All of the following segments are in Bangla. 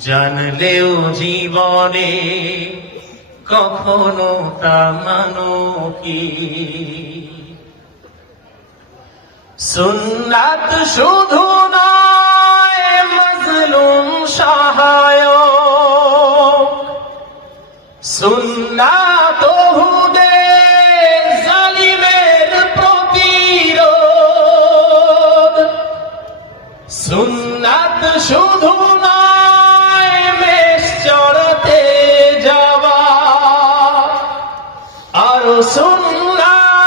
জানলেও জীবনে কখনো তা মানো কি? সুন্নাত শুধু নয় মজলুম সহায়ক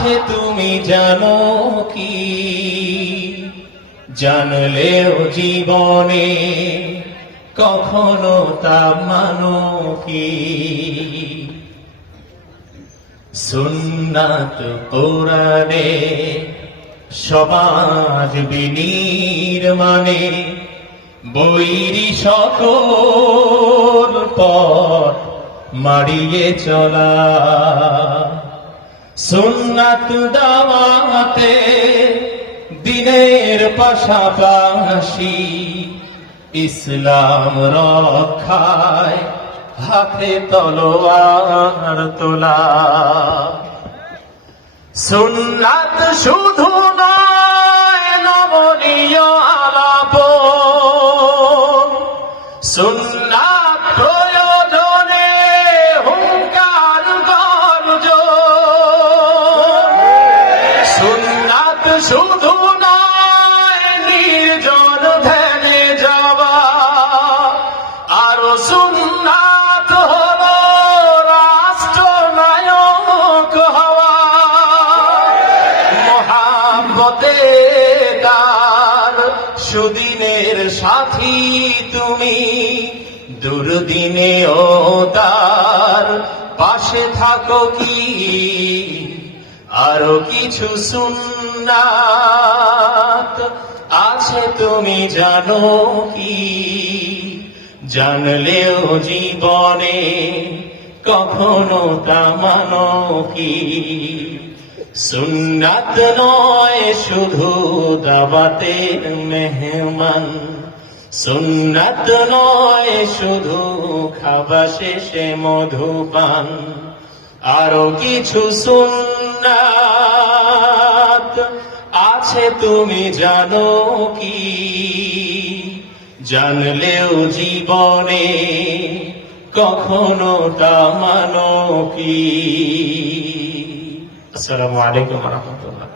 আছে তুমি জানো কি? জানলেও জীবনে কখনো তা মানো কি? সুন্নাত কোরআনে সমাজ বিনির্মাণে বৈরি সকল পথ মারিয়ে চলা। সুন্নাত দাওয়াতে দিনের পাশাপাশি ইসলাম রক্ষায় হাতে তলোয়ার তোলা। সুন্নাত শুধু নয়, নমনীয় আলাপ সুন্নাত শুধু নয়, নির্জন ধ্যানে যাওয়া। আরও সুন্নাত হলো রাষ্ট্রনায়ক হওয়া। মহাব্বতে তার সুদিনের সাথী তুমি দুর্দিনে ও তার পাশে থাকো কি? আরও কিছু সুন্নাত আছে তুমি জানো কি? জানলেও জীবনে কখনো তা মানো কি? সুন্নাত নয় শুধু দাবাতে মেহমান। সুন্নাত নয় শুধু খাবা শেষে মধুপান। আরও কিছু সুন্নাত আছে তুমি জানো কি? জানলেও জীবনে কখনো তা মানো কি? আসসালামু আলাইকুম রহমতুল্লাহ।